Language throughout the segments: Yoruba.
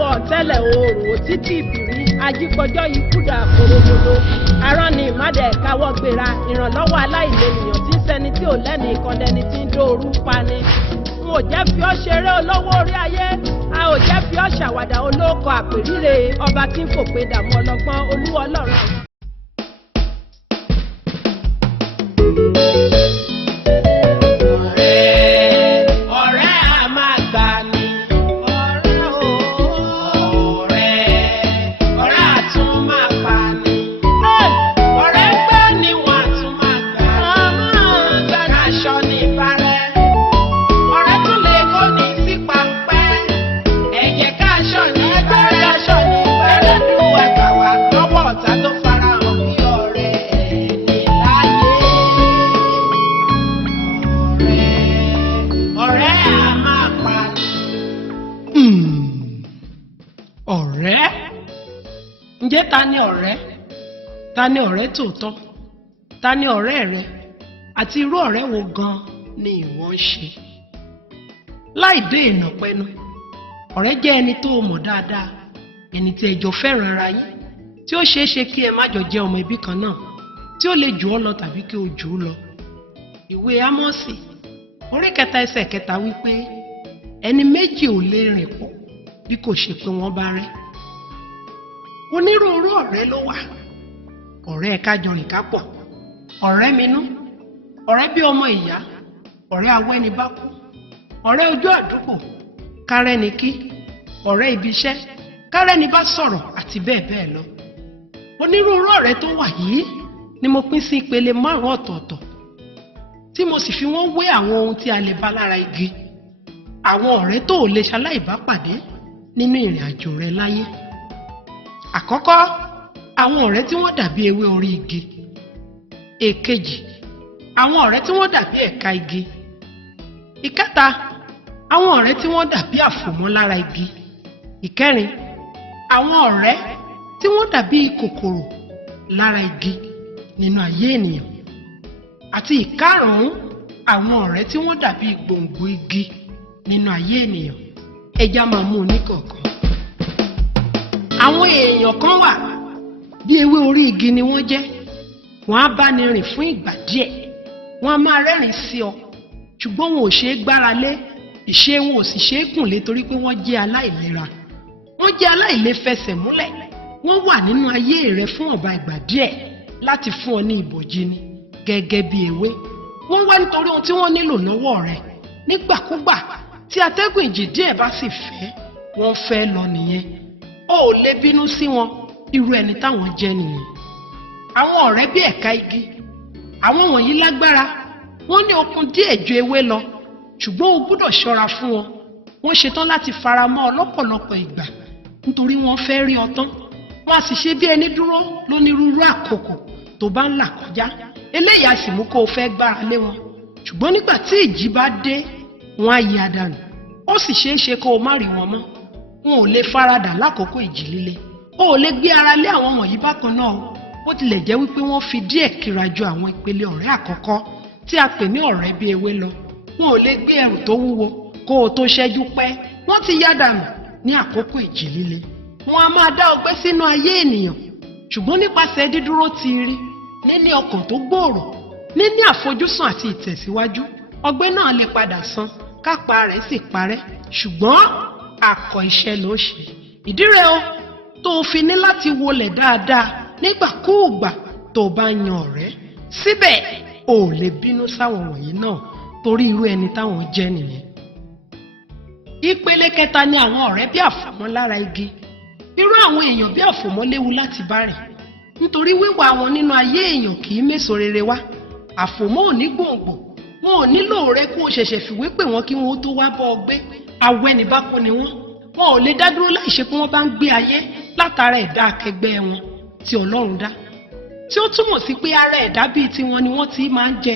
wọ tẹ́lẹ̀ oòrùn títí ìbìrí ajípọjọ́ ikúdà korogodo arán ni ìmádẹ̀ káwọ́ gbéra ìrànlọ́wọ́ aláìlènìyàn tí ń sẹni tí ò lẹ́ni ìkàndẹni tí ń dóoru pani. n ò jẹ́ fi ọ́ ṣeré olówó orí ayé a ò jẹ́ fi ọ́ ṣàwàdà olóko àpèríre ọba tí ń fòpin dààmú ọlọ́gbọ́n olúwa ọlọ́run. Ọ̀rẹ́? Ǹjẹ́ ta ni ọ̀rẹ́? Ta ni ọ̀rẹ́ tòótọ́? Ta ni ọ̀rẹ́ rẹ? Àti irú ọ̀rẹ́ wo gan-an ni ìwọ ń ṣe? Láì dé ìnàpẹ́nu, ọ̀rẹ́ jẹ́ ẹni tó mọ̀ dáadáa, ẹni tí ẹ jọ fẹ́ràn ara yín, tí ó ṣeé ṣe kí ẹ má jọ jẹ́ ọmọ ẹbí kan náà, tí ó lè jù ọ́ lọ tàbí kí o jù ú lọ. Ìwé Ámọ́sì, orí 4 ẹsẹ̀ 3 wípé ẹni méjì ò lè rìn pọ̀ bí kò ṣe pé wọ́n bá rẹ́. Onírúurú ọ̀rẹ́ ló wà. Ọ̀rẹ́ kájọrìn kápọ̀, ọ̀rẹ́ minú, ọ̀rẹ́ bí ọmọ ìyá, ọ̀rẹ́ awẹ́nibákú, ọ̀rẹ́ ojú àdúgbò, kárẹ́ni kí, ọ̀rẹ́ ibiṣẹ́, kárẹ́ni bá sọ̀rọ̀ àti bẹ́ẹ̀ bẹ́ẹ̀ lọ. Onírúurú ọ̀rẹ́ tó wà yìí ni mo pín sí ìpele 5 ọ̀tọ̀ọ̀tọ̀ tí mo sì fi wọ́n wé àwọn ohun tí a lè bá lára igi. Àwọn ọ̀rẹ́ tó lè ṣaláìbápàdé nínú ìrìn àjò rẹ láyé. Àkọ́kọ́, àwọn ọ̀rẹ́ tí wọ́n dàbí ewé orí igi. Èkejì, àwọn ọ̀rẹ́ tí wọ́n dàbí ẹ̀ka igi. Ìkẹta, àwọn ọ̀rẹ́ tí wọ́n dàbí àfòmọ́ lára igi. Ìkẹrin, àwọn ọ̀rẹ́ tí wọ́n dàbí kòkòrò lára igi nínú ayé ènìyàn. Àti ìkarùn-ún, àwọn ọ̀rẹ́ tí wọ́n dàbí gbòǹgbò igi nínú ayé ènìyàn. Ẹ já máa mú oníkọ̀ọ̀kan. Àwọn èèyàn kan wà bí ewé orí igi ni wọ́n jẹ́. Wọ́n á bá ni rìn fún ìgbà díẹ̀. Wọ́n á máa rẹ́rìn sí ọ. Ṣùgbọ́n wọn ò ṣeé gbára lé. Ìṣe wọn ò sì ṣeé gùn lé torí pé wọ́n jẹ́ aláìlera. Wọ́n jẹ́ aláìlefẹsẹ̀ múlẹ̀. Wọ́n wà nínú ayé rẹ fún ọ̀bá ìgbà díẹ̀ láti fún ọ ní ìbòjì ni gẹ́gẹ́ bí ewé. Wọ́n wá nítorí ohun tí wọ́n nílò lọ́wọ́ rẹ. Nígbàkúgbà tí atẹ́gùn ìjì díẹ̀ bá sì fẹ́, wọ́n fẹ́ lọ nìyẹn. O ò lè bínú sí wọn, irú ẹni táwọn jẹ́ nìyẹn. Àwọn ọ̀rẹ́ bí ẹ̀ka igi. Àwọn wọ̀nyí lágbára. Wọ́n ní okun díẹ̀ ju ewé lọ, ṣùgbọ́n o gbọ́dọ̀ ṣọ́ra fún wọn. Wọ́n ṣetán láti fara mọ́ ọ lọ́pọ̀lọpọ̀ ìgbà nítorí wọ́n fẹ́ rí ọ tán. Wọ́n á sì ṣe bí ẹni dúró lónírúurú àkókò tó bá ń là kọjá. Eléyìí á sì mú kó o fẹ́ gbára lé wọn. Ṣùgbọ́n nígbà tí ìjì bá dé, wọ́n á yí adànù. Ó sì ṣeé ṣe kó o má rí wọn mọ́. Wọn ò lè faradà lákòókò ìjì líle. O ò lè gbé ara lé àwọn wọ̀nyí bákan náà o. Bó tilẹ̀ jẹ́ wípé wọ́n fi díẹ̀ kíra ju àwọn ìpele ọ̀rẹ́ àkọ́kọ́ tí a pè ní ọ̀rẹ́ bí ewé lọ. Wọn ò lè gbé ẹrù tó wúwo kó o tó ṣẹ́jú pẹ́. Wọ́n ti yá dànù ní àkókò ìjì líle. Wọ́n á máa dá ọgbẹ́ sínú ayé ènìyàn. Ṣùgbọ́n nípasẹ̀ dídúró tiiri, níní ọkàn tó gbòòrò, níní àfojúsùn àti ìtẹ̀síwájú, ọgbẹ́ náà lè padà san, kápá rẹ̀ sì parẹ́. Ṣùgbọ́n akọ iṣẹ́ ló ṣe. Ìdí rẹ̀ o tó o fi ní láti wọlẹ̀ dáadáa nígbàkúùgbà tó o bá yan ọ̀rẹ́. Síbẹ̀ o ò lè bínú sáwọn wọ̀nyí náà torí irú ẹni táwọn jẹ́ nìyẹn. Ìpele kẹta ni àwọn ọ̀rẹ́ bí àfòmọ́ lára igi. Irú àwọn èèyàn bí àfòmọ́ léwu láti bá rìn. Nítorí wíwà wọn nínú ayé èèyàn kì í méso rere wá. Àfòmọ́ ò ní gbòǹgbò. Wọn ò nílò rẹ kó o ṣẹ̀ṣẹ̀ fìwé pè wọ́n kí wọ́n tó wá bọ́ ọ gbé. Awẹ́nibákú ni wọ́n. Wọn ò lè dá dúró láì ṣe pé wọ́n bá ń gbé ayé látara ẹ̀dá akẹgbẹ́ wọn tí Ọlọ́run dá. Tí ó túmọ̀ sí pé ara ẹ̀dá bíi tiwọn ni wọ́n ti máa ń jẹ,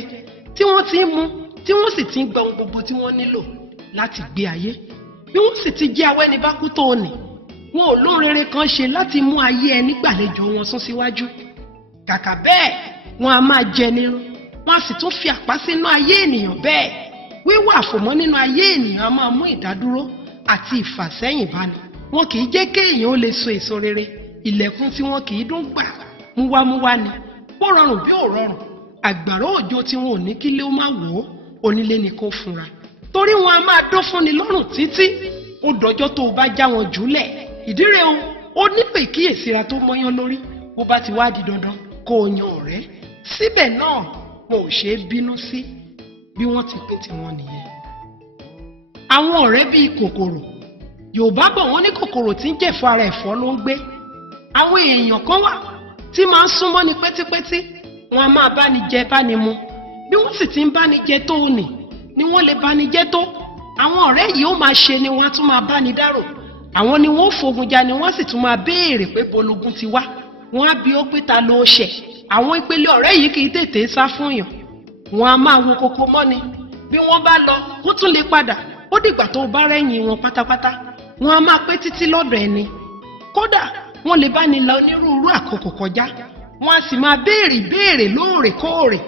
tí wọ́n ti ń mu, tí wọ́n sì ti ń gba ohun gbogbo tí wọ́n nílò láti gbé ayé. Bí wọ́n sì ti jẹ́ awẹ́nibákú tó o nì, wọn ò lóhun rere kan ṣe láti mú ayé ẹni gbàlejò wọn sún síwájú. Kàkà bẹ́ẹ̀, wọn a máa jẹ nírun. Wọ́n á sì tún fi àpá sínú ayé ènìyàn bẹ́ẹ̀. Wíwà àfòmọ́ nínú ayé ènìyàn á máa mú ìdádúró àti ìfàsẹ́yìn báni. wọn kì í jẹ́ kéèyàn ó lè so èso rere. Ilẹ̀kùn tí wọn kì í dún gbà múwámúwá ni. Ó rọrùn bí ò rọrùn. Àgbàrá òjò tí wọn ò ní kílé ó má wò ó, onílé ni kó funra. Torí wọn a máa dún fúnni lọ́rùn títí. Ó dọjọ́ tó o bá já wọn jùlẹ̀. Ìdí rẹ̀ o, ó nílò ìkíyèsíra tó mọ́yán lórí. Bó bá ti wá di dandan kó o yan ọ̀rẹ́. Síbẹ̀ náà wọn ò ṣeé bínú sí. Bí wọ́n ti pín tiwọn nìyẹn. Àwọn ọ̀rẹ́ bíi kòkòrò. Yorùbá bọ̀ wọ́n ní kòkòrò tí ń jẹ̀fọ́ ara ẹ̀fọ́ ló ń gbé. Àwọn èèyàn kan wà tí máa ń súnmọ́ ni pẹ́típẹ́tí. Wọ́n a máa báni jẹ báni mu. Bí wọ́n sì ti ń báni jẹ tó nì ni wọ́n lè báni jẹ tó. Àwọn ọ̀rẹ́ yìí ó máa ṣe ni wọ́n á tún máa báni dárò. Àwọn ni wọ́n ó fogun jà ni wọ́n sì tún máa béèrè pé bológun ti wá. Wọ́n á bi ó pé ta ló ṣẹ̀. Àwọn ìpele ọ̀rẹ́ yìí kì í tètè sá fún yàn. Wọ́n a máa wo koko mọ́ni. Bí wọ́n bá lọ wọ́n tún lè padà. Ó dìgbà tó bá rẹ́yìn wọn pátápátá. Wọ́n a máa pẹ́ títí lọ́dọ̀ ẹni. Kódà wọ́n lè bá ní lọ onírúurú àkókò kọjá. Wọ́n á sì máa béèrè lóòrèkóòrè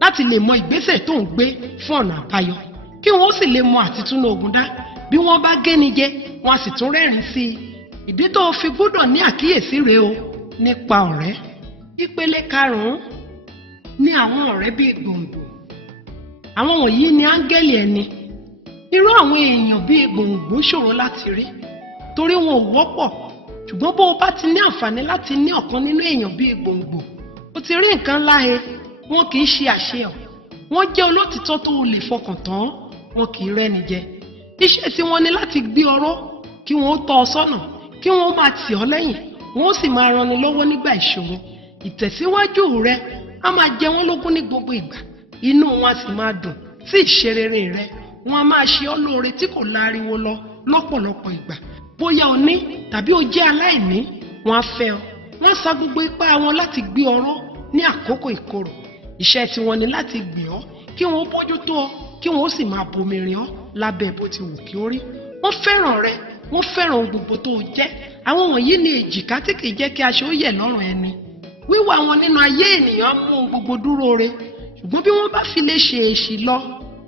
láti lè mọ ìgbésẹ̀ tó ń gbé fún ọ̀nà àbáyọ. Kí wọ́n sì lè mọ àtitúnú ogun dá. Bí wọ́n bá géni jẹ wọ́n á sì tún rẹ́rìn sí i. Ìdí tó fi gbọ́dọ̀ ní àkíyèsí rèé o nípa ọ̀rẹ́. Ìpele karùn-ún ní àwọn ọ̀rẹ́ bíi gbòǹgbò. Àwọn wọ̀nyí ni áńgẹ́lì ẹni. Irú àwọn èèyàn bíi gbòǹgbò ṣòro láti rí torí wọn ò wọ́pọ̀. Ṣùgbọ́n bó o bá ti ní àǹfààní láti ní ọ̀kan nínú èèyàn bíi gbòǹgbò, o ti rí nǹkan láhe. Wọn kì í ṣe àṣehàn. Wọ́n jẹ́ olótìtọ́ tó o lè fọkàn tán. Wọn kì í rẹ́ni jẹ. Iṣẹ́ tí wọ́n ní láti gbé ọ̀rọ̀ kí wọ́n tọ́ ọ sọ́nà, kí wọ́n máa tì ọ́ lẹ́yìn, wọ́n sì máa ranni lọ́wọ́ nígbà ìṣòro. Ìtẹ̀síwájú rẹ á máa jẹ wọ́n lógún ní gbogbo ìgbà. Inú wọn á sì máa dùn sí ìṣerere rẹ. Wọ́n á máa ṣe ọ́ lóore tí kò láriwo lọ lọ́pọ̀lọpọ̀ ìgbà. Bóyá o ní tàbí o jẹ́ aláìní, wọ́n á fẹ́ ọ. Wọ́n sa gbogbo ipá wọn láti gbé ọ̀rọ̀ ní àkókò ìkorò. Iṣẹ́ tí wọ́n ní láti gbé ọ kí wọ́n bójú tó ọ, kí wọ́n sì máa bomirin ọ lábẹ́ bó ti wù kí ó rí. Wọ́n fẹ́ràn rẹ, wọ́n fẹ́ràn ohun gbogbo tó o jẹ́. Àwọn wọ̀nyí ni èjìká tí kìí jẹ́ kí aṣọ ó yẹ̀ lọ́rùn ẹni. Wíwà wọn nínú ayé ènìyàn mú ohun gbogbo dúró re. Ṣùgbọ́n bí wọ́n bá fi lè ṣe èṣì lọ,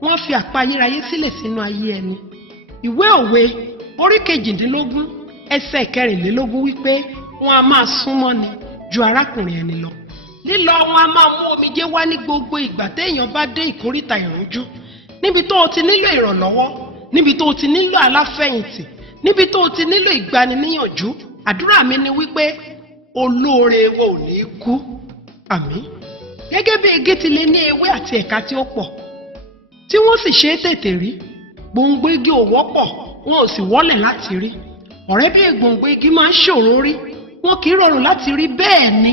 wọ́n fi àpá ayérayé sílẹ̀ sínú ayé ẹni. Ìwé òwe orí 18 ẹsẹ̀ 14 wípé wọ́n a máa súnmọ́ ni ju arákùnrin ẹni lọ. Lílọ wọn a máa mú omijé wá ní gbogbo ìgbà téèyàn bá dé ìkóríta ìrújú. Níbi tó o ti nílò ìrànlọ́wọ́, níbi tó o ti nílò aláfẹ̀yìntì, níbi tó o ti nílò ìgbaniníyànjú. Àdúrà mi ni wípé olóore wo ò ní kú. Àmín. Gẹ́gẹ́ bí igi ti lè ní ewé àti ẹ̀ka tí ó pọ̀, tí wọ́n sì ṣe é tètè rí. Gbòǹgbò igi ò wọ́pọ̀, wọn ò sì wọ́lẹ̀ láti rí. Ọ̀rẹ́ bí gbòǹgbò igi máa ń ṣòro rí. Wọn kì í rọrùn láti rí, bẹ́ẹ̀ ni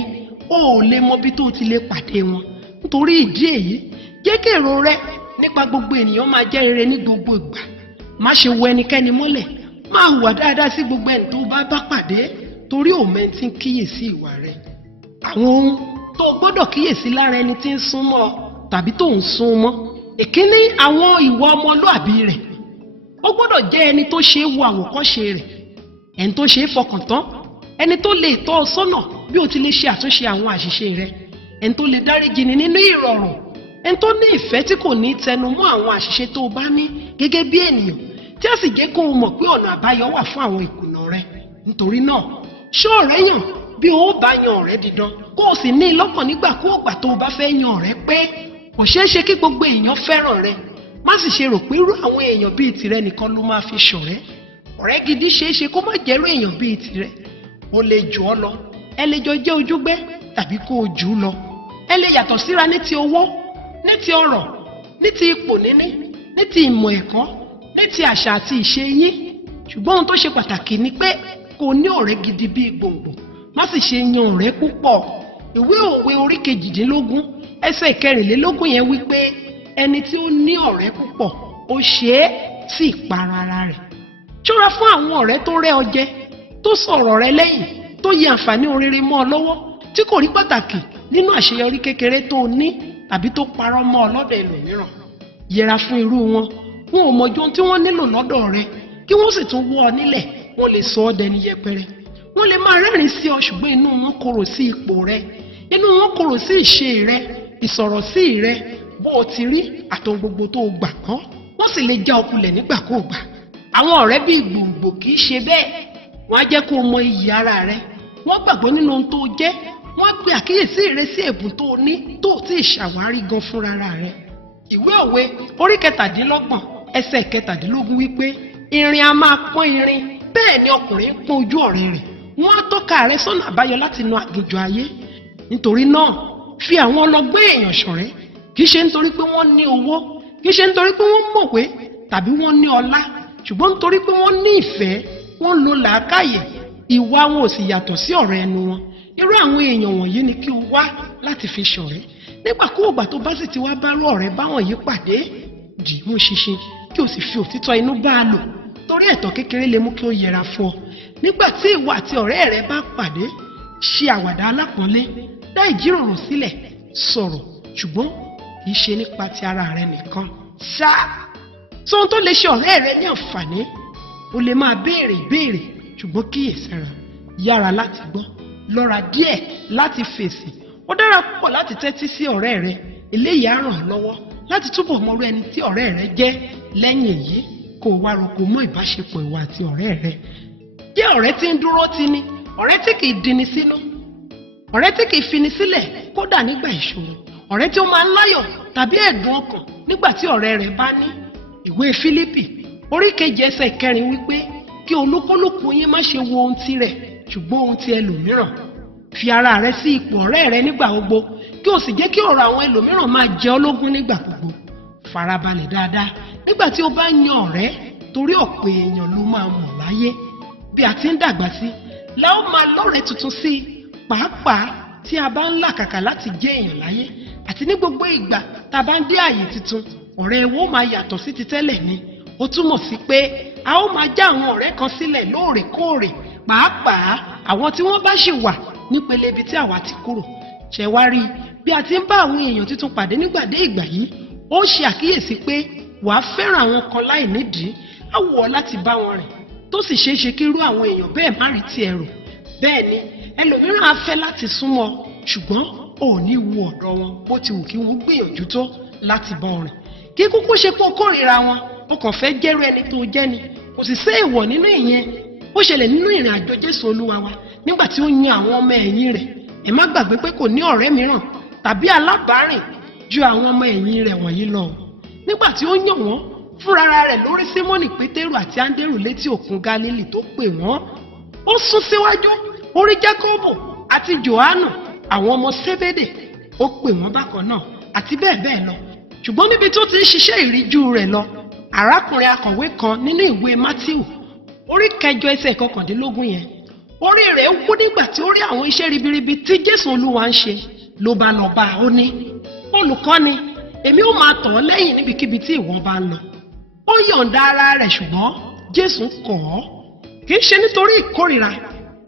o ò lè mọ bí tó ti lè pàdé wọn. Nítorí ìdí èyí, jẹ́ kí èrò rẹ nípa gbogbo ènìyàn máa jẹ́ rere ní gbogbo ìgbà. Má ṣe wo ẹnikẹ́ni mọ́lẹ̀. Máa hùwà dáadáa sí gbogbo ẹni tó bá pàdé, torí òun ti ń kíyèsí ìwà rẹ. Àwọn ohun tó gbọ́dọ̀ kíyèsí lára ẹni tí ń súnmọ́ ọ tàbí tó ń súnmọ́. Èkíní, àwọn ìwà ọmọlúàbí rẹ̀. Ó gbọ́dọ̀ jẹ́ ẹni tó ṣe é wo àwòkọ́ṣe rẹ̀, ẹni tó ṣe é fọkàn tán, ẹni tó lè tọ́ ọ sọ́nà bí o ti lè ṣe àtúnṣe àwọn àṣìṣe rẹ̀, ẹni tó lè dáríjì ni nínú ìrọ̀rùn, ẹni tó ní ìfẹ́ tí kò ní tẹnu mọ́ àwọn àṣìṣe tó o bá ní gẹ́gẹ́ bí ènìyàn, tí a sì jẹ́ kó o mọ̀ pé ọ̀nà àbáyọ wà fún àwọn ìkùnà rẹ. Nítorí náà, ṣọ́ ọ̀rẹ́ yàn bí o bá yan ọ̀rẹ́ dídán, kó o sì ní lọ́kàn nígbàkúùgbà tó o bá fẹ́ yan ọ̀rẹ́ pé kò ṣeé ṣe kí gbogbo èèyàn fẹ́ràn rẹ. Má sì ṣe rò pé irú àwọn èèyàn bíi tìrẹ nìkan ló máa fi ṣọ̀rẹ́. Ọ̀rẹ́ gidi ṣeé ṣe kó má jẹ́rú èèyàn bíi tìrẹ. Ó lè jù ọ́ lọ, ẹ lè jọ jẹ́ ojúgbẹ́ tàbí kó o jù ú lọ. Ẹ lè yàtọ̀ síra ní ti owó, ní ti ọrọ̀, ní ti ipò níní, ní ti ìmọ̀ ẹ̀kọ́, ní ti àṣà àti ìṣe yín. Ṣùgbọ́n ohun tó ṣe pàtàkì ni pé kó o ní ọ̀rẹ́ gidi bíi gbòǹgbò. Má sì ṣe yan ọ̀rẹ́ púpọ̀. Ìwé òwe orí 18 ẹsẹ̀ 24 yẹn wípé ẹni tí ó ní ọ̀rẹ́ púpọ̀ ó ṣe é sí ìparun ara rẹ̀. Ṣọ́ra fún àwọn ọ̀rẹ́ tó rẹ́ ọ jẹ, tó sọ̀rọ̀ rẹ lẹ́yìn, tó yẹ àǹfààní oríire mọ́ ọ lọ́wọ́, tí kò rí pàtàkì nínú àṣeyọrí kékeré tó o ní tàbí tó parọ́ mọ́ ọ lọ́dọ̀ ẹlòmíràn. Yẹra fún irú wọn. Wọn ò mọ̀jú ohun tí wọ́n nílò lọ́dọ̀ rẹ, kí wọ́n sì tún wọ́ ọ nílẹ̀. Wọ́n lè sọ ọ́ dẹni yẹpẹrẹ. Wọ́n lè máa rẹ́rìn sí ọ, ṣùgbọ́n inú wọn korò sí ipò rẹ, inú wọn korò sí ìṣe rẹ, ìsọ̀rọ̀ sí rẹ, bó o ti rí àtọ̀hún gbogbo tó o gbà kán. Wọ́n sì lè já ọkulẹ̀ nígbàkúùgbà. Àwọn ọ̀rẹ́ bíi gbòǹgbò kì í ṣe bẹ́ẹ̀. wọ́n á jẹ́ kó mọ iyì ara rẹ, wọ́n gbàgbọ́ nínú ohun tó jẹ́, wọ́n gbé àkíyèsí rẹ sí ẹ̀bùn tó ní tó ti ṣàwárí gan fúnra rẹ. Ìwé òwe orí 17 ẹsẹ̀ 17 wípé irin a máa pọ́n irin, bẹ́ẹ̀ ni ọkùnrin pọ́n ojú ọ̀rẹ́ rẹ̀. Wọ́n á tọ́ka rẹ sọ́nà àbáyọ láti nu àgìjọ ayé. Nítorí náà fi àwọn ọlọ́gbọ́n èèyàn ṣọ̀rẹ́, kì í ṣe nítorí pé wọ́n ní owó, kì í ṣe nítorí pé wọ́n mọ̀wé tàbí wọ́n ní ọlá, ṣùgbọ́n nítorí pé wọ́n ní ìfẹ́, wọ́n lo làákàyè, ìwà wọn ò sì yàtọ̀ sí ọ̀rẹ́ ẹnu wọn. Irú àwọn èèyàn wọ̀nyí ni kí o wá láti fi ṣọ̀rẹ́. Nígbàkúùgbà tó bá sì ti wá bá rú ọ̀rẹ́ báwọn yìí pàdé, dì mú ṣinṣin kí o sì fi òtítọ́ inú bá a lò, torí ẹ̀tàn kékeré lè mú kí ó yẹra fún ọ. Nígbà tí ìwọ àti ọ̀rẹ́ rẹ bá pàdé, ṣe àwàdà alápọ̀nlé, dá ìjíròrò sílẹ̀, sọ̀rọ̀, ṣùgbọ́n kì í ṣe nípa ti ara rẹ nìkan. Sóhun tó lè ṣe ọ̀rẹ́ rẹ ní àǹfààní, o lè máa béèrè ìbéèrè, ṣùgbọ́n kíyèsára, yára láti gbọ́, lọ́ra díẹ̀ láti fèsì. Ó dára púpọ̀ láti tẹ́tí sí ọ̀rẹ́ rẹ, eléyìí á ràn ọ́ lọ́wọ́ láti túbọ̀ mọrú ẹni tí ọ̀rẹ́ rẹ jẹ́. Lẹ́yìn èyí, kó o wá roko mọ́ ìbáṣepọ̀ ìwà àti ọ̀rẹ́ rẹ. Jẹ́ ọ̀rẹ́ tí ń dúró tì ni, ọ̀rẹ́ tí kì í dini sínú, ọ̀rẹ́ tí kì í fini sílẹ̀ kódà nígbà ìṣòro, ọ̀rẹ́ tí ó máa ń láyọ̀ tàbí ẹ̀dùn ọkàn nígbà tí ọ̀rẹ́ rẹ̀ bá ní. Ìwé Fílípì orí 2 ẹsẹ̀ 4 wípé kí olúkúlùkù yín má ṣe wo ohun tirẹ̀ ṣùgbọ́n ohun ti ẹlòmíràn. Fi ara rẹ sí ipò ọ̀rẹ́ rẹ nígbà gbogbo, kí o sì jẹ́ kí ọ̀rọ̀ àwọn ẹlòmíràn máa jẹ ọ́ lógún nígbà gbogbo. Farabalẹ̀ dáadáa nígbà tí o bá yan ọ̀rẹ́, torí ọ̀pọ̀ èèyàn ló máa mọ̀ láyé. Bí a ti ń dàgbà sí, la ó máa lọ́rẹ̀ẹ́ tuntun sí i, pàápàá tí a bá ń làkàkà láti jẹ́ èèyàn láyé. Àti ní gbogbo ìgbà tá a bá ń dé ààyè tuntun, ọ̀rẹ́ wo máa yàtọ̀ sí ti tẹ́lẹ̀ ni. Ó túmọ̀ sí pé a ó máa já àwọn ọ̀rẹ́ kan sílẹ̀ lóòrèkóòrè, pàápàá àwọn tí wọ́n bá ṣì wà nípele ibi tí àwa ti kúrò. Ṣé wá rí bí a ti ń bá àwọn èèyàn tuntun pàdé nígbà dé ìgbà yìí, ó ṣe àkíyèsí pé wàá fẹ́ràn àwọn kan láì nídìí, á wù ọ́ láti bá wọn rìn, tó sì ṣeé ṣe kí irú àwọn èèyàn bẹ́ẹ̀ má rí tiẹ̀ rò. Bẹ́ẹ̀ ni ẹlòmíràn á fẹ́ láti súnmọ́, ṣùgbọ́n ò ní wu ọ̀dọ̀ wọn bó ti wù kí wọ́n gbìyànjú tó láti bá ọ rìn. Kí kúkú ṣe pé o kórìíra wọn, o kàn fẹ́ jẹ́rú ẹni tó jẹ́ ni, kò sì sí èèwọ̀ nínú ìyẹn. Ó ṣẹlẹ̀ nínú ìrìn àjò Jésù Olúwa wa nígbà tí ó yan àwọn ọmọ ẹ̀yìn rẹ̀. Ẹ má gbàgbé pé kò ní ọ̀rẹ́ mìíràn tàbí alábàárìn ju àwọn ọmọ ẹ̀yìn rẹ̀ wọ̀nyí lọ. Nígbà tí ó yàn wọ́n, fúnra rẹ̀ lórí Símónì Pétérù àti Áńdérù létí òkun Gálílì tó pè wọ́n. Ó sún síwájú, ó rí Jákọ́bù àti Jòhánù, àwọn ọmọ Sébédè, ó pè wọ́n bákan náà, àti bẹ́ẹ̀ bẹ́ẹ̀ lọ. Ṣùgbọ́n níbi tó ti ń ṣiṣẹ́ ìríjú rẹ̀ lọ, arákùnrin akọ̀wé kan nínú ìwé Mátíù orí 9 ẹsẹ̀ 19 yẹn, orí rẹ̀ wú nígbà tí ó rí àwọn iṣẹ́ ribiribi tí Jésù Olúwa ń ṣe. Ló bá lọ bá a, ó ní, olùkọ́ni, èmi ó máa tọ̀ ọ́ lẹ́yìn níbikíbi tí ìwọ bá ń lọ. Ó yọ̀ǹda ara rẹ̀, ṣùgbọ́n Jésù kọ̀ ọ́. Kì í ṣe nítorí ìkórìíra,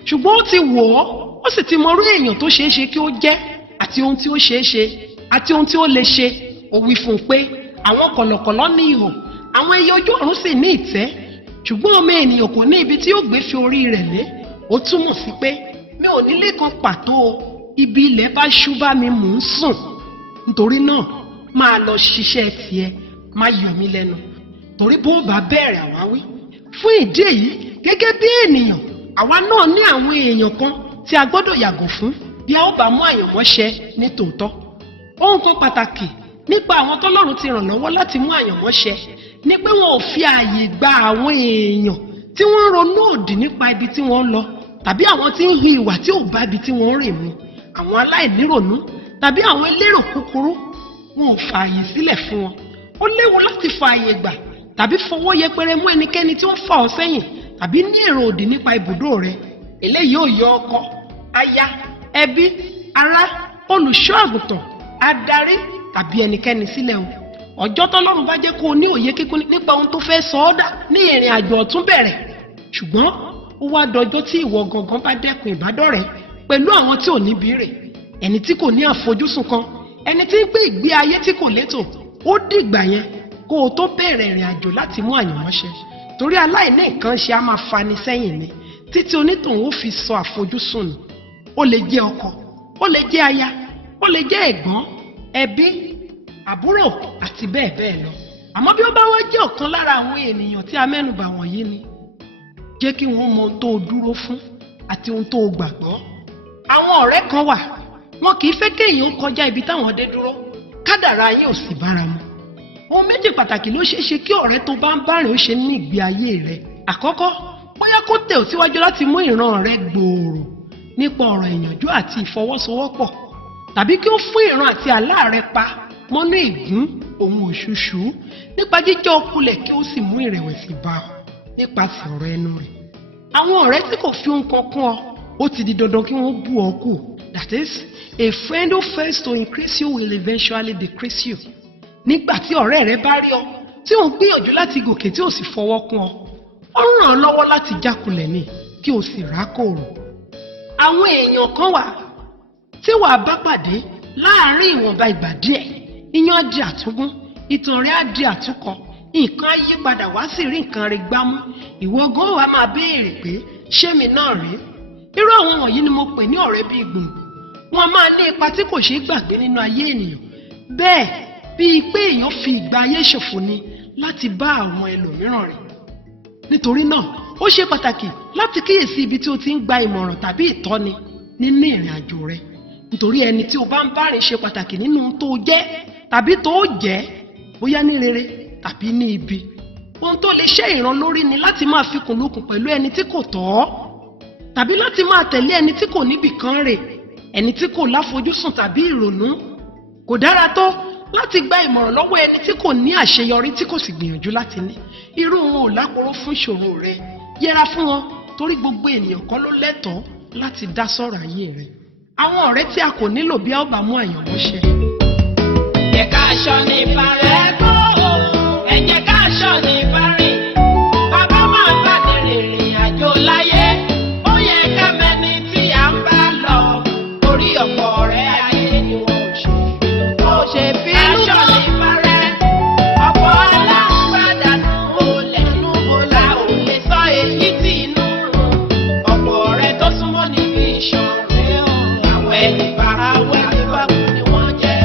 ṣùgbọ́n ó ti wò ó, ó sì ti mọ irú èèyàn tó ṣeé ṣe kí ó jẹ́, àti ohun tí ó ṣeé ṣe àti ohun tí ó lè ṣe. Ó wí fún un pé àwọn kọ̀lọ̀kọ̀lọ̀ ní ihò, àwọn ẹyẹ ojú ọ̀run sì ní ìtẹ́, ṣùgbọ́n ọmọ ènìyàn kò ní ibi tí yóò gbé fi orí rẹ̀ lé. Ó túmọ̀ sí pé mi ò nílé kan pàtó, ibi ilẹ̀ bá ṣú bá mi mò ń sùn. Nítorí náà máa lọ ṣiṣẹ́ tiẹ̀, má yọ mí lẹ́nu, torí bó bá bẹ̀rẹ̀ àwáwí. Fún ìdí èyí, gẹ́gẹ́ bí ènìyàn, àwa náà ní àwọn èèyàn kan tí a gbọ́dọ̀ yàgò fún bí a ó bá mú àyànmọ́ ṣẹ ní tòótọ́. Ohun kan pàtàkì nípa àwọn tọ́lọ́run ti ràn lọ́wọ́ láti mú àyànmọ́ ṣẹ ni pé wọn ò fi ààyè gba àwọn èèyàn tí wọ́n ń ronú òdì nípa ibi tí wọ́n ń lọ, tàbí àwọn tí ń hu ìwà tí ò bá ibi tí wọ́n ń rìn mu. Àwọn aláìnírònú tàbí àwọn elérò kúkúrú, wọn ò fààyè sílẹ̀ fún wọn. Ó léwu láti fààyè gbà tàbí fọwọ́ yẹpẹrẹ mú ẹnikẹ́ni tí ó ń fà ọ́ sẹ́yìn tàbí ní èrò òdì nípa ibùdó rẹ. Eléyìí ò yọ ọkọ, aya, ẹbí, ará, olùṣọ́ àgùntàn, adarí tàbí ẹnikẹ́ni sílẹ̀ o. Ọjọ́ tọ́lọ́run bá jẹ́ kó o ní òye kíkún nípa ohun tó fẹ́ sọ ọ́ dà ní ìrìn àjò ọ̀tún bẹ̀rẹ̀. Ṣùgbọ́n ó wá dọjọ́ tí ìwọ gangan bá dẹ́kun ìbádọ́rẹ̀ẹ́ pẹ̀lú àwọn tí ò níbi rè, ẹni tí kò ní àfojúsùn kan, ẹni tí ń gbé ìgbé ayé tí kò létò. Ó dìgbà yẹn kó o tó bẹ̀rẹ̀ ìrìn àjò láti mú àyànmọ́ ṣẹ. Torí aláìní nǹkan ṣe á máa fani sẹ́yìn ni títí onítọ̀hún ó fi sọ àfojúsùn nù. Ó lè jẹ́ ọkọ, ó lè jẹ́ aya, ó lè jẹ́ ẹ̀gbọ́n, ẹbí, àbúrò àti bẹ́ẹ̀ bẹ́ẹ̀ lọ. Àmọ́ bí ó bá wá jẹ́ ọ̀kan lára àwọn ènìyàn tí a mẹ́nubà wọ̀nyí ni, jẹ́ kí wọ́n mọ ohun tó dúró fún àti ohun tó gbàgbọ́. àwọn ọ̀rẹ́ kan wà wọn kì í fẹ́ kéèyàn kọjá ibi táwọn dé dúró kádàrá yín ò sì bára mu. ohun méjì pàtàkì ló ṣeé ṣe kí ọ̀rẹ́ tó bá ń bá rìn ó ṣe ní ìgbé ayé rẹ̀. àkọ́kọ́, bóyá kó tẹ̀ ọ́ síwájú láti mú ìran rẹ̀ gbòòrò nípa ọ̀rọ̀ ìyànjú àti ìfọwọ́sowọ́pọ̀, tàbí kí ó fún ìran àti àlá rẹ̀ pa mọ́nú ìgún ohun òṣùṣù nípa jíjẹ́ ọkulẹ̀ kí ó sì mú ìrẹ̀wẹ̀sì bá ọ nípasẹ̀ ọ̀rọ̀ ẹnu rẹ̀. àwọn ọ̀rẹ́ tí kò fi ohun kan kún ọ ó ti di dandan kí wọ́n bú ọ kù. That is, a friend who fails to increase you will eventually decrease you. nígbà tí ọ̀rẹ́ rẹ bá rí ọ tí ò ń gbìyànjú láti gòkè tí ò sì fọwọ́ kún ọ, ó ràn ọ́ lọ́wọ́ láti jákulẹ̀ ní kí o sì rákòrò. àwọn èèyàn kan wà tí wàá bá pàdé láàárín ìwọ̀nba ìgbà díẹ̀, iyán á di àtúngún, ìtàn rẹ̀ á di àtúnkọ, nǹkan á yí padà wá sì rí nǹkan rẹ̀ gbámú. ìwọ gan wàá máa béèrè pé ṣé mi náà rèé? irú àwọn wọ̀nyí ni mo pè ní ọ̀rẹ́ bíi gbòǹgbò. wọ́n máa ní ipa tí kò ṣeé gbàgbé nínú ayé ènìyàn, bẹ́ẹ̀ bíi pé èèyàn fi ìgbà ayé ṣòfò ni láti bá àwọn ẹlòmíràn rìn. nítorí náà ó ṣe pàtàkì láti kíyèsí ibi tí o ti ń gba ìmọ̀ràn tàbí ìtọ́ni nínú ìrìn àjò rẹ, nítorí ẹni tí o bá ń bá rìn ṣe pàtàkì nínú ohun tó jẹ́ tàbí tó jẹ́, bóyá ní rere tàbí ní ibi. ohun tó lè ṣe ìran lórí ni láti máa fikùn lukùn pẹ̀lú ẹni tí kò tọ́, tàbí láti máa tẹ̀lé ẹni tí kò níbì kan rè, ẹni tí kò láfojúsùn tàbí ìrònú. kò dára tó láti gba ìmọ̀ràn lọ́wọ́ ẹni tí kò ní àṣeyọrí tí kò sì gbìyànjú láti ní. irú wọn ò láporó fún ìṣòro rẹ. yẹra fún wọn, torí gbogbo ènìyàn kọ́ ló lẹ́tọ̀ọ́ láti dá sọ̀rọ̀ ayé rẹ. àwọn ọ̀rẹ́ tí a kò nílò bí a ó bá mú àyànwó ṣe. Ẹ ká aṣọ ní ìbárẹ̀ kó o, ẹ jẹ́ ká aṣọ ní ìbárẹ̀. Bàbá máa bá ní rìnrìn àjò láyé, ó yẹ ká mẹ́ni tí à ń bá lọ. Orí ọ̀pọ̀ ọ̀rẹ́ ayé ni wọ́n ò ṣe. Ó ṣe bí aṣọ ní ìbárẹ̀. ọ̀pọ̀ aláǹgbàdànù olè nú bọ́lá ò lè sọ èyí tí inú rùn. ọ̀pọ̀ ọ̀rẹ́ tó súnmọ́ níbi ìṣọ̀rẹ́ o, àwọn ẹni bàrà wẹ́ni bá kú ni wọ́n jẹ́.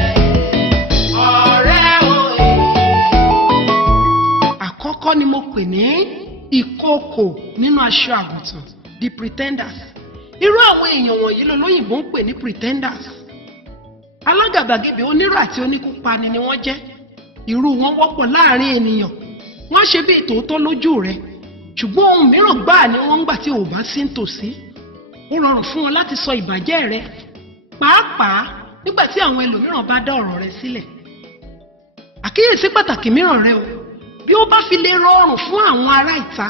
àkọ́kọ́ ni mo pè ní ìkookò nínú aṣọ àgùntàn, the pretenders. irú àwọn èèyàn wọ̀nyí lolóyìnbó ń pè ní pretenders. alágàbàgebè onírọ́ àti oníkúpani ni wọ́n jẹ́. irú wọn wọ́pọ̀ láàrin ènìyàn. wọ́n ṣe bí ìtòótọ́ lójú rẹ̀, ṣùgbọ́n ohun mìíràn gbáà ni wọ́n ń gbà tí ò bá sí nítòsí. ó rọrùn fún wọn láti sọ ìbàjẹ́ rẹ̀, pàápàá nígbà tí àwọn ẹlòmíràn bá dá ọ̀rọ̀ rẹ̀ sílẹ̀. àkíyèsí pàtàkì mìíràn rẹ o, bí ó bá fi lè rọrùn fún àwọn ará ìta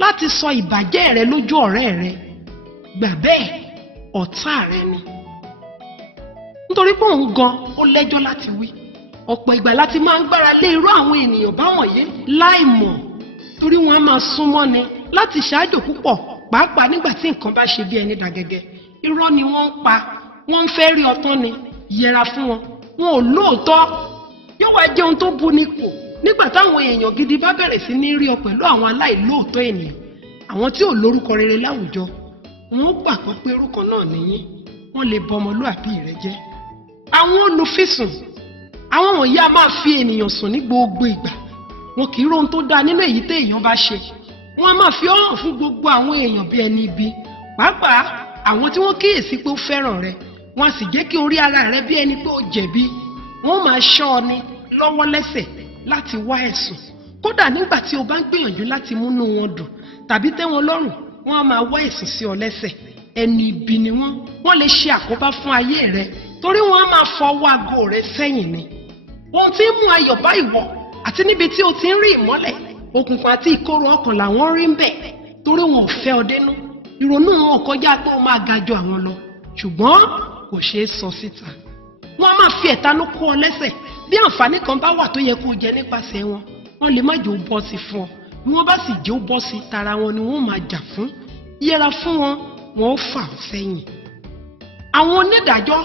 láti sọ ìbàjẹ́ rẹ lójú ọ̀rẹ́ rẹ, gbà bẹ́ẹ̀ ọ̀tá rẹ ni. nítorí pé òun gan ó lẹ́jọ́ láti wí. ọ̀pọ̀ ìgbà láti máa ń gbára lé irú àwọn ènìyàn báwọn yé láì mọ̀, torí wọn á máa súnmọ́ ni láti ṣáájò púpọ̀, pàápàá nígbà tí nǹkan bá ṣe bí ẹni dàgẹ́gẹ́. irọ́ ni wọ́n ń pa, wọ́n ń fẹ́ rí ọtán ni. yẹra fún wọn, wọn ò lóòótọ́. yóò wá jẹ́ ohun tó bu nípò nígbà táwọn èèyàn gidi bá bẹ̀rẹ̀ sí ní rí ọ pẹ̀lú àwọn aláìlóòótọ́ ènìyàn, àwọn tí ò lórúkọ rere láwùjọ. wọn ó gbàgbọ́ pé orúkọ náà nìyí, wọ́n lè bọmọlúàbí rẹ jẹ́. àwọn olùfisùn, àwọn wọ̀nyí a máa fi ènìyàn sùn ní gbogbo ìgbà. wọn kì í rohun tó dáa nínú èyí téèyàn bá ṣe. wọn a máa fi ọ́ hàn fún gbogbo àwọn èèyàn bí ẹni ibi, pàápàá àwọn tí wọ́n kíyèsí pé ó fẹ́ràn rẹ. wọn a sì jẹ́ kí orí ara rẹ bí ẹni pé ó jẹ̀bi. wọn máa ṣọ́ ọ ní lọ́wọ́ lẹ́sẹ̀ láti wá ẹ̀sùn. kódà nígbà tí o bá ń gbìyànjú láti múnú wọn dùn tàbí tẹ́ wọn lọ́rùn, wọ́n á máa wá ẹ̀sùn sí ọ lẹ́sẹ̀. ẹni ibi ni wọ́n lè ṣe àkóbá fún ayé rẹ, torí wọ́n á máa fọwọ́ aago rẹ sẹ́yìn ni. ohun tí ń mú ayọ̀ bá ìwọ àti níbi tí o ti ń rí ìmọ́lẹ̀, òkùnkùn àti ìkorò ọkàn làwọn rí ń bẹ̀, torí wọn ò fẹ́ ọ dénú. ìrònú wọn ò kọjá pé ó máa ga ju àwọn lọ, ṣùgbọ́n kò ṣeé sọ síta. wọ́n á máa fi ẹ̀tanú kó ọ lẹ́sẹ̀. bí àǹfààní kan bá wà tó yẹ kó jẹ nípasẹ̀ wọn, wọ́n lè má jẹ́ ó bọ́ sí fún ọ. bí wọ́n bá sì jẹ́ ó bọ́ sí, tara wọn ni wọ́n máa jà fún. yẹra fún wọn, wọn ó fà ọ́ sẹ́yìn. àwọn onídàájọ́,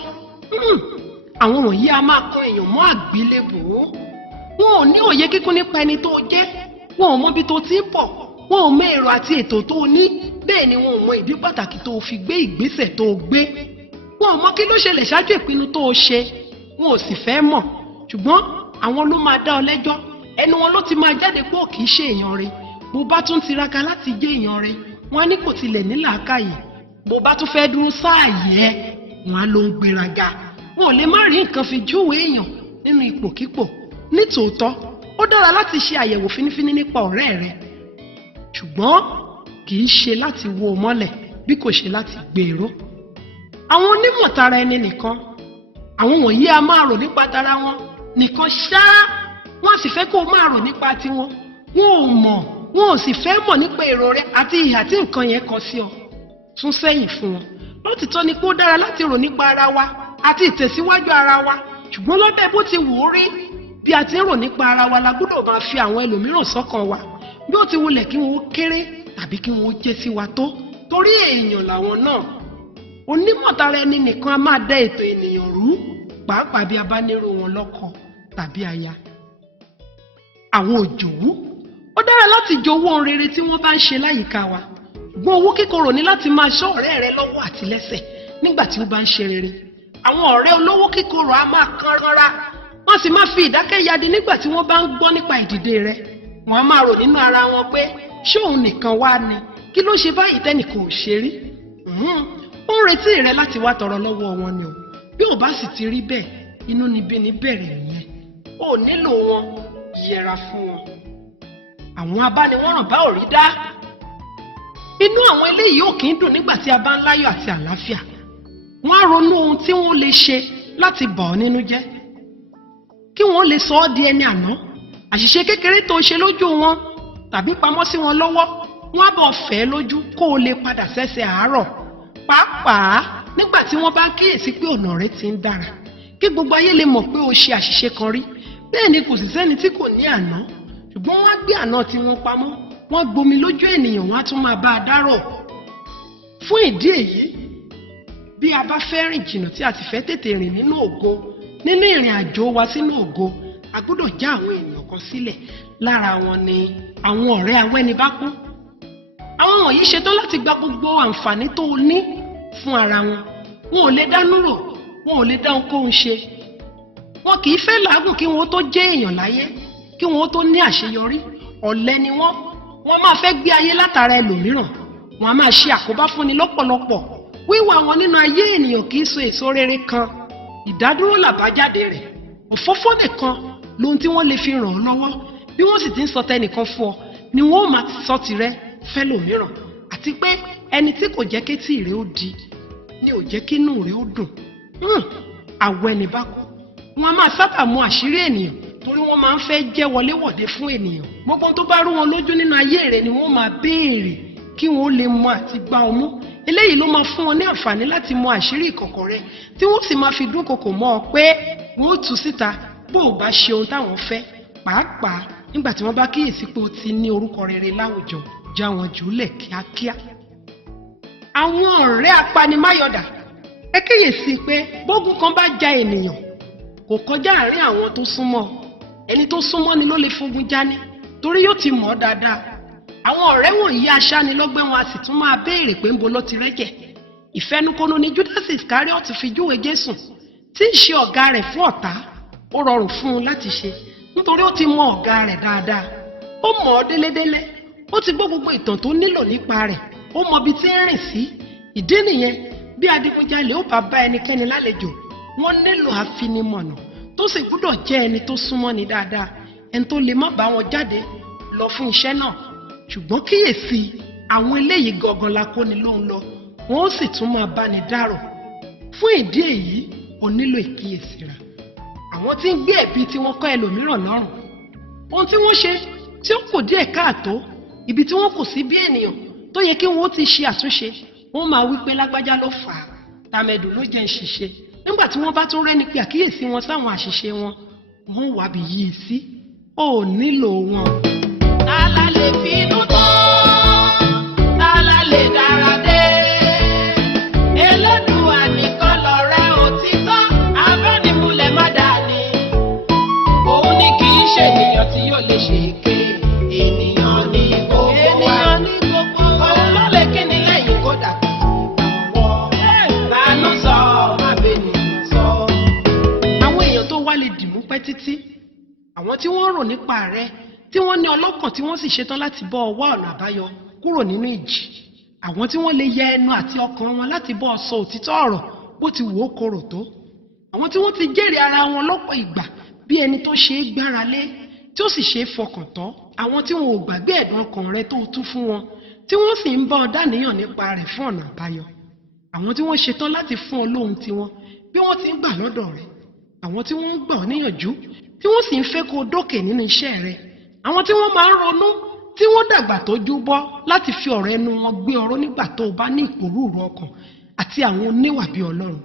àwọn wọ̀nyí a máa kó èèyàn mọ́ àgbélébùú. wọn ò ní òye kíkún nípa ẹni tó jẹ́, wọn ò mọ ibi tó ti ń bọ̀, wọn ò mọ èrò àti ètò tó ní, bẹ́ẹ̀ ni wọn ò mọ ìdí pàtàkì tó fi gbé ìgbésẹ̀ tó gbé. wọn ò mọ kí ló ṣẹlẹ̀ ṣáájú ìpinnu tó ṣe, wọn ò sì fẹ́ mọ̀. ṣùgbọ́n àwọn ló máa dá ọ lẹ́jọ́, ẹnu wọn ló ti máa jáde pé ó kì í ṣe èèyàn rẹ̀. bó bá tún tiraka láti jẹ́ èèyàn rẹ wọ́n á ní kò tilẹ̀ ní làákàyè, bó bá tún fẹ́ dúró sáàyè ẹ wọ́n á ló ń gbéraga. Wọn ò lè má rí nǹkan fi júwe èèyàn nínú ipòkípò. Nítòótọ́ ó dára láti ṣe àyẹ̀wò fínífíní nípa ọ̀rẹ́ rẹ, ṣùgbọ́n kì í ṣe láti wo o mọ́lẹ̀ bí kò ṣe láti gbèrò. Àwọn onímọ̀ tara ẹni nìkan, àwọn wọ̀nyí a máa rò nípa tara wọn nìkan ṣáá, wọ́n sì fẹ́ kó o máa rò nípa tiwọn. Wọn ò mọ̀, wọn ò sì fẹ́ mọ̀ nípa èrò rẹ àti ìhà tí nǹkan yẹn kọ sí ọ. Tún sẹ́yìn fún wọn. Lótìtọ́ ni pé ó dára láti rò nípa ara wa àti ìtẹ̀síwájú ara wa, ṣùgbọ́n lọ́dẹ̀ bó ti wù ó rí, bí a ti ń rò nípa ara wa la gbọ́dọ̀ máa fi àwọn ẹlòmíràn sọ́kàn wa, bí ó ti wulẹ̀ kí wọn ó kéré tàbí kí wọn ó jẹ́ sí wa tó, torí èèyàn làwọn náà. Onímọ̀ tara ẹni nìkan a máa dá ètò ènìyàn rú, pàápàá bí a bá nírò wọn lọ́kọ tàbí aya. Àwọn òjòwú, ó dára láti jowó ohun rere tí wọ́n bá ń ṣe láyìíká wa, ṣùgbọ́n owó kíkorò ní láti máa ṣọ́ ọ̀rẹ́ rẹ lọ́wọ́ àti lẹ́sẹ̀ nígbà tí ó bá ń ṣe rere. Àwọn ọ̀rẹ́ olówó kíkorò a máa kan rárá, wọ́n sì máa fi ìdákẹ́ yadi nígbà tí wọ́n bá ń gbọ́ nípa ìdìde rẹ. Wọ́n á máa rò nínú ara wọn pé ṣé òun nìkan wá ni, kí ló ṣe báyìí tẹ́nìkan ò ṣe rí. Ó ń retí rẹ láti wá tọrọ lọ́wọ́ wọn ni o. Bí ò bá sì ti rí bẹ́ẹ̀, inúnibíni bẹ̀rẹ̀ nìyẹn. O ò nílò wọn, yẹra fún wọn. Àwọn abániwọ̀ràn bá ò rí dá. Inú àwọn eléyìí ò kì í dùn nígbà tí a bá ń láyọ̀ àti àlàáfíà. Wọ́n á ronú ohun tí wọ́n lè ṣe láti bà ọ́ nínú jẹ́, kí wọ́n lè sọ ọ́ di ẹni àná. Àṣìṣe kékeré tó ṣe lójú wọn tàbí pamọ́ sí wọn lọ́wọ́, wọ́n á bọ̀ fẹ́ lójú kó o lè padà sẹ́sẹ̀ àárọ̀. Pàápàá nígbà tí wọ́n bá kíyèsí pé ọ̀nà rẹ ti ń dára, kí gbogbo ayé lè mọ̀ pé o ṣe àṣìṣe kan rí. Bẹ́ẹ̀ ni kò sì sẹ́ni tí kò ní àná, ṣùgbọ́n wọ́n á gbé àná tí wọ́n pamọ́, wọ́n gbomi lójú ènìyàn, wọ́n á tún máa bá a dárò. Fún ìdí èyí, bí a bá fẹ́ rìn jìnnà tí a sì fẹ́ tètè rìn nínú ògo, nínú ìrìn àjò wa sínú ògo, a gbọ́dọ̀ já àwọn ènìyàn kan sílẹ̀. Lára wọn ni àwọn ọ̀rẹ́ awẹ́nibákú. Àwọn wọ̀nyí ṣetán láti gba gbogbo àǹfààní tó o ní fún ara wọn. Wọn ò lè dánú rò, wọn ò lè dá ohunkóhun ṣe. Wọn kì í fẹ́ làágùn kí wọn ó tó jẹ́ èèyàn láyé, kí wọn ó tó ní àṣeyọrí. Ọ̀lẹ ni wọ́n. Wọ́n máa fẹ́ gbé ayé látara ẹlòmíràn. Wọ́n á máa ṣe àkóbá fúnni lọ́pọ̀lọpọ̀. Wíwà wọn nínú ayé ènìyàn kì í so èso rere kan. Ìdádúró làbájáde rẹ̀. Òfófó nìkan lohun tí wọ́n lè fi ràn ọ́ lọ́wọ́. Bí wọ́n sì ti ń sọ tẹnìkan fún ọ ni wọ́n ó máa sọ tirẹ̀ fẹ́lòmíràn. Àti pé ẹni tí kò jẹ́ kétí rẹ̀ ó di ni ò jẹ́ kínú rẹ̀ ó dùn. Awẹ́nibákú, wọ́n á máa sábà mọ àṣírí ènìyàn torí wọ́n máa ń fẹ́ jẹ́ wọléwọ̀de fún ènìyàn. Gbogbo tó bá rú wọn lójú nínú ayé rẹ̀ ni wọ́n máa béèrè kí wọ́n lè mọ àti gbá ọ mú. Eléyìí ló máa fún wọn ní àǹfààní láti mọ àṣírí ìkọ̀kọ̀ rẹ, tí wọ́n sì máa fi dúnkokò mọ́ ọ pé wọ́n ó tú síta bó o bá ṣe ohun táwọn fẹ́. Pàápàá nígbà tí wọ́n bá kíyèsí pé o ti ní orúkọ rere láwùjọ, já wọn jùlẹ̀ kíákíá. Àwọn ọ̀rẹ́ apanimáyọ̀dà, ẹ kíyèsí pé bógun kan bá ja ènìyàn, kò kọjá àárín àwọn tó súnmọ́. Ẹni tó súnmọ́ ni ló lè fogun jáni, torí yóò ti mọ̀ ọ́ dáadáa. Àwọn ọ̀rẹ́ wọ̀nyí aṣánilọ́gbẹ́ wọn a sì tún máa béèrè pé ń bo ló ti rẹ́jẹ̀. Ìfẹnukonu ni Judas Iscariot fi júwe Jésù, tí ń ṣe ọ̀gá rẹ̀ fún ọ̀tá. Ó rọrùn fún un láti ṣe nítorí ó ti mọ ọ̀gá rẹ̀ dáadáa. Ó mọ̀ ọ́ délédélé, ó ti gbọ́ gbogbo ìtàn tó nílò nípa rẹ̀, ó mọ ibi tí ń rìn sí. Ìdí nìyẹn bí adigunjalè ó bá bá ẹnikẹ́ni lálejò, wọ́n nílò afinimọ̀nà tó sì gbọ́dọ̀ jẹ́ ẹni tó súnmọ́ ni dáadáa, ẹni tó lè má bá wọn jáde lọ fún iṣẹ́ náà. Ṣùgbọ́n kíyèsí, àwọn eléyìí gangan la kó ni lóhun lọ, wọn ó sì tún máa bá ni dárò. Fún ìdí èyí, o nílò ìkíyèsíra. Àwọn tí ń gbé ẹ̀bi tí wọ́n kọ́ ẹlòmíràn lọ́rùn, ohun tí wọ́n ṣe tí ó kù díẹ̀ káàtó, ibi tí wọ́n kù sí bí ènìyàn tó yẹ kí wọ́n ti ṣe àtúnṣe, wọ́n máa wí pé lágbájá ló fà á, tàmẹ̀dù ló jẹ́ ń ṣiṣẹ́. Nígbà tí wọ́n bá tún rẹ́ni pé àkíyèsí wọn sáwọn àṣìṣe wọn, wọ́n wá bí yìí sí. O ò nílò wọn. Tálá lè bínú tán, tálá lè dára dé. Elédùà nìkan lọ̀rẹ́ òtítọ́, abánimúlẹ̀ má dání. Òun ni kì í ṣe ènìyàn tí yóò lè ṣe èké. Ènìyàn ní gbogbo wa. Òun ló lè kí ni lẹ́yìn kó dàgbà. Tánú sọ, má bènìyàn sọ. Àwọn èèyàn tó wá lè dìmú pẹ́ títí, àwọn tí wọ́n rò nípa rẹ tí wọ́n ní ọlọ́kàn tí wọ́n sì ṣetán láti bọ́ ọ wá ọ̀nà àbáyọ kúrò nínú ìjì. Àwọn tí wọ́n lè yẹ ẹnu àti ọkàn wọn láti bọ́ ọ sọ òtítọ́ ọ̀rọ̀ bó ti wù ó korò tó. Àwọn tí wọ́n ti jẹ́rìí ara wọn lọ́pọ̀ ìgbà bí ẹni tó ṣe é gbára lé tí ó sì ṣe é fọkàn tán. Àwọn tí wọn ò gbàgbé ẹ̀dùn ọkàn rẹ tó tú fún wọn tí wọ́n sì ń bá ọ dáníyàn nípa rẹ̀ fún ọ̀nà àbáyọ. Àwọn tí wọ́n ṣetán láti fún ọ lóhun tiwọn bí wọ́n ti ń gbà lọ́dọ̀ rẹ̀. Àwọn tí wọ́n ń gbà ọ níyànjú tí wọ́n sì ń fẹ́ kó o dókè nínú iṣẹ́ rẹ̀. Àwọn tí wọ́n máa ń ronú tí wọ́n dàgbà tó jú bọ́ láti fi ọ̀rọ̀ ẹnu wọn gbé ọ̀rọ̀ nígbà tó o bá ní ìpòrúurú ọkàn àti àwọn oníwà bí Ọlọ́run.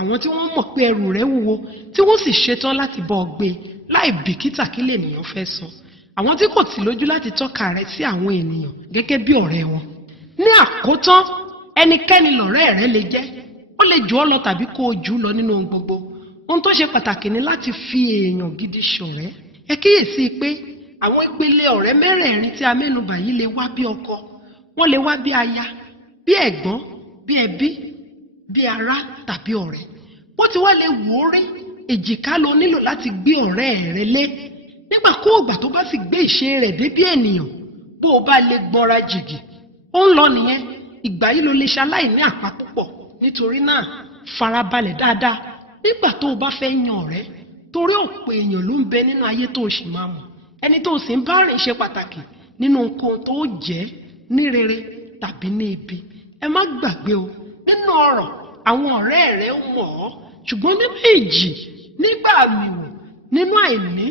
Àwọn tí wọ́n mọ̀ pé ẹrù rẹ̀ wúwo tí wọ́n sì ṣetán láti bọ́ ọ gbé láì bìkítà kí lènìyàn fẹ́ sọ. Àwọn tí kò tì lójú láti tọ́ka rẹ sí àwọn ènìyàn gẹ́gẹ́ bí ọ̀rẹ́ wọn. Ní àkótán, ẹnikẹ́ni lọ̀rẹ́ rẹ lè jẹ́. Ó lè jù ọ́ lọ tàbí kó o jù ú lọ nínú ohun gbogbo. Ohun tó ṣe pàtàkì ni láti fi èèyàn gidi ṣọ̀rẹ́. Ẹ kíyèsí pé àwọn ìpele ọ̀rẹ́ mẹ́rẹ̀ẹ̀rin tí a mẹ́nubà yìí lè wá bí ọkọ, wọ́n lè wá bí aya, bí ẹ̀gbọ́n, bí ẹbí, bí ará tàbí ọ̀rẹ́. Bó ti wá lè wò ó rí, èjìká ló nílò láti gbé ọ̀rẹ́ rẹ lé. Nígbàkúùgbà tó bá sì gbé ìṣe rẹ̀ dé bí ènìyàn, bó o bá lè gbọ́ra jìgì, ó ń lọ nìyẹn. Ìgbà yìí ló lè ṣaláìní àpá púpọ̀. Nítorí náà, farabalẹ̀ dáadáa nígbà tó o bá fẹ́ yan ọ̀rẹ́, torí ọ̀pọ̀ èèyàn ló ń bẹ nínú ayé tó o sì máa mọ̀. Ẹni tó o sì ń bá rìn ṣe pàtàkì nínú nǹkan tó jẹ́ ní rere tàbí ní ibi. Ẹ má gbàgbé o, nínú ọ̀rọ̀ àwọn ọ̀rẹ́ rẹ ń mọ̀ ọ́, ṣùgbọ́n nínú ìjì, nígbà àmìwò, nínú àìní,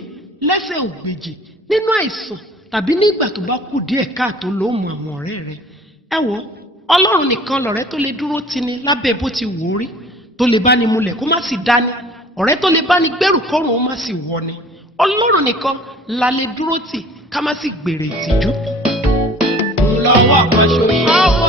lẹ́sẹ̀ ògbèjì, nínú àìsàn tàbí nígbà tó bá kù díẹ̀ káàtó ló mọ àwọn ọ̀rẹ́ rẹ. Ẹ wo, Ọlọ́run nìkan lọ̀rẹ́ tó lè dúró tini lábẹ́ bó ti wò ó rí, tó lè bá ní múlẹ̀ kó má sì dání, ọ̀rẹ́ tó lè bá ní gbẹ́rù kọ́rùn ó má sì wọ ni. Ọlọ́run nìkan la lè dúró tì ká má sì gbèrè ìtìjú. Lọ́wọ́ kan ṣoṣo.